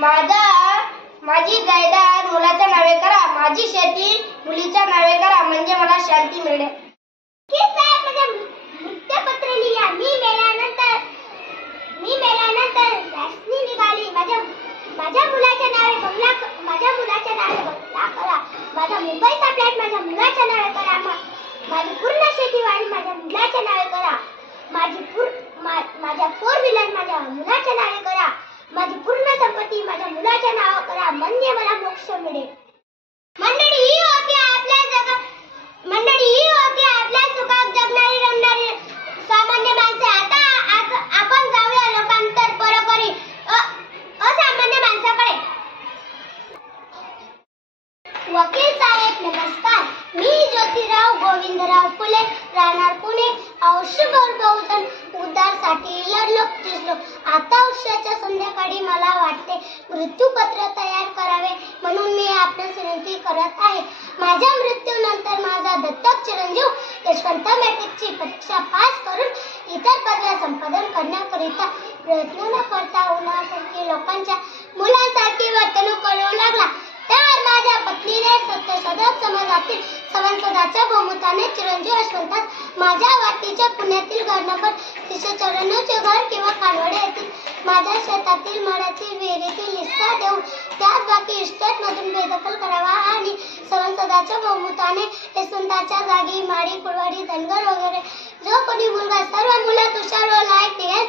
माझी जायदाद मुलाच्या नावे करा, माझी शेती मुलीच्या नावे करा, म्हणजे मला शांती मिळेल. वृत्तपत्र लिहा. मी मेल्यानंतर रॅसनी निघाली. माझ्या मुलाच्या नावे बंगला करा. माझा मुंबईचा फ्लॅट माझ्या मुलाच्या नावे करा. माझी पूर्ण शेतीवाडी माझ्या मुलाच्या नावे करा. माझ्या 4 व्हीलर माझ्या मुलाच्या नावे करा. माझी पूर्ण संपत्ती माझ्या मुलाच्या नावे करा, म्हणजे मला मोक्ष मिळेल. मंडळी ही होती आपल्या सुखात जगणारी रमणारी सामान्य माणसे. आता आपण जाऊया लोकांतर परोपरी असामान्य माणसाकडे. वकील साहेब नमस्कार. मी ज्योतिराव गोविंदराव फुले, राहणार पुणे. आयुष्यभर बहुजन उद्धारासाठी लढलो झिजलो. आता उशिराच्या संध्याकाळी मला वाटते मृत्यूपत्र तयार करावे, म्हणून मी आपणास विनंती करत आहे. माझ्या मृत्यूनंतर माझा दत्तक चिरंजीव यशवंत मॅट्रिकची परीक्षा पास करून इतर पदव्या संपादन करण्याकरिता प्रयत्न न करता उन्हासारखी लोकांच्या मुलांसारखी वर्तणूक करू लागला. तर माझ्या पत्नीने सत्यशोधक समाजातील सभासदाच्या बहुमताने चिरंजीव यशवंतास माझ्या वाटीच्या पुण्यातील घर नंबर 394 घर किंवा कानवडे येथील माझ्या शेतातील मळ्यातील विहिरीतील हिस्सा देऊन त्याच बाकी इस्टेट मधून बेदखल करावा आणि सभासदाच्या बहुमताने यशवंताच्या जागी माडी कुळवाडी धनगर वगैरे जो कोणी मुलगा सर्व मुलं तुषार व लायक निघेल